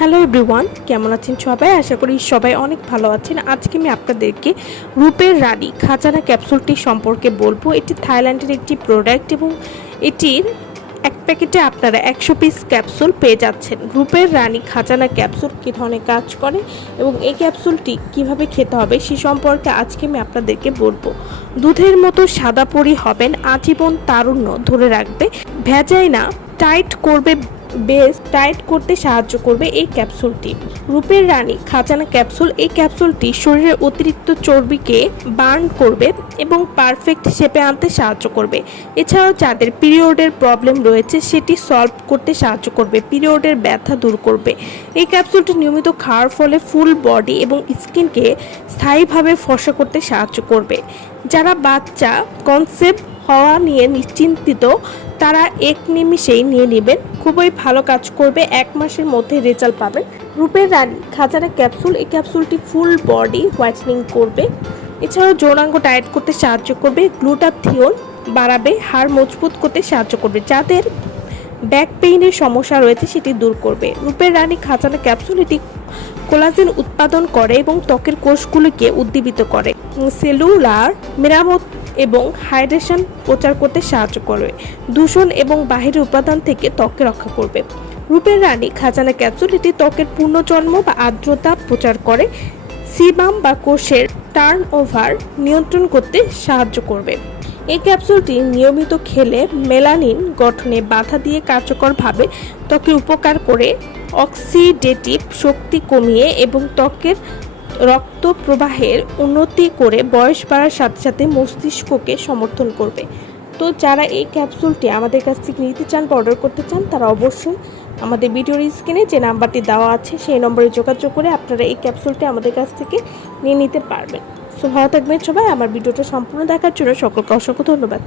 Hello everyone কেমন আছেন সবাই? আশা করি সবাই অনেক ভালো আছেন। আজকে আমি আপনাদেরকে রূপের রানী, খাজানা ক্যাপসুলটি সম্পর্কে বলব। এটি থাইল্যান্ডের একটি প্রোডাক্ট এবং এটির এক প্যাকেটে আপনারা একশো পিস ক্যাপসুল পেয়ে যাচ্ছেন। রূপের রানী খাজানা ক্যাপসুল কী ধরনের কাজ করে এবং এই ক্যাপসুলটি কীভাবে খেতে হবে সে সম্পর্কে আজকে আমি আপনাদেরকে বলব। দুধের মতো সাদা পরি হবেন, আজীবন তারুণ্য ধরে রাখবে। ভেজাই না টাইট করবে বেস টাইট করতে সাহায্য করবে এই ক্যাপসুলটি। রূপের রানী খাজানা ক্যাপসুল এই ক্যাপসুলটি শরীরের অতিরিক্ত চর্বিকে বার্ন করবে এবং পারফেক্ট শেপে আনতে সাহায্য করবে। এছাড়াও যাদের পিরিয়ডের প্রবলেম রয়েছে, সেটি সলভ করতে সাহায্য করবে, পিরিয়ডের ব্যথা দূর করবে। এই ক্যাপসুলটি নিয়মিত খাওয়ার ফলে ফুল বডি এবং স্কিনকে স্থায়ীভাবে ফসা করতে সাহায্য করবে। যারা বাচ্চা, কনসেপ্ট হওয়া নিয়ে নিশ্চিন্তিত তারা এক নিমিষেই নিয়ে নেবেন। খুবই ভালো কাজ করবে, এক মাসের মধ্যে রেজাল্ট পাবেন। রূপের রানী খাজানা ক্যাপসুল, এই ক্যাপসুলটি ফুল বডি হোয়াইটনিং করবে। এছাড়াও যৌনাঙ্গ ডায়েট করতে সাহায্য করবে গ্লুটাথিওন বাড়াবে, হাড় মজবুত করতে সাহায্য করবে। যাদের ব্যাক পেইনের সমস্যা রয়েছে, সেটি দূর করবে। রূপের রানী খাজানা ক্যাপসুল এটি কোলাজেন উৎপাদন করে এবং ত্বকের কোষগুলিকে উদ্দীপিত করে। সেলুলার মেরামত এবং হাইড্রেশন প্রচার করতে সাহায্য করবে। দূষণ এবং বাহিরের উপাদান থেকে ত্বককে রক্ষা করবে। রূপের রানী খাজানা ক্যাপসুল এটি ত্বকের পূর্ণজন্ম বা আর্দ্রতা প্রচার করে। সিবাম বা কোষের টার্ন ওভার নিয়ন্ত্রণ করতে সাহায্য করবে। এই ক্যাপসুলটি নিয়মিত খেলে মেলানিন গঠনে বাধা দিয়ে কার্যকরভাবে ত্বকের উপকার করে। অক্সিডেটিভ শক্তি কমিয়ে এবং ত্বকের রক্ত প্রবাহের উন্নতি করে বয়স বাড়ার সাথে সাথে মস্তিষ্ককে সমর্থন করবে। তো যারা এই ক্যাপসুলটি আমাদের কাছ থেকে নিতে চান বা অর্ডার করতে চান, তারা অবশ্যই আমাদের ভিডিওর স্ক্রিনে যে নাম্বারটি দেওয়া আছে, সেই নম্বরে যোগাযোগ করে আপনারা এই ক্যাপসুলটি আমাদের কাছ থেকে নিয়ে নিতে পারবেন। সো ভালো থাকবেন সবাই। আমার ভিডিওটা সম্পূর্ণ দেখার জন্য সকলকে অসংখ্য ধন্যবাদ।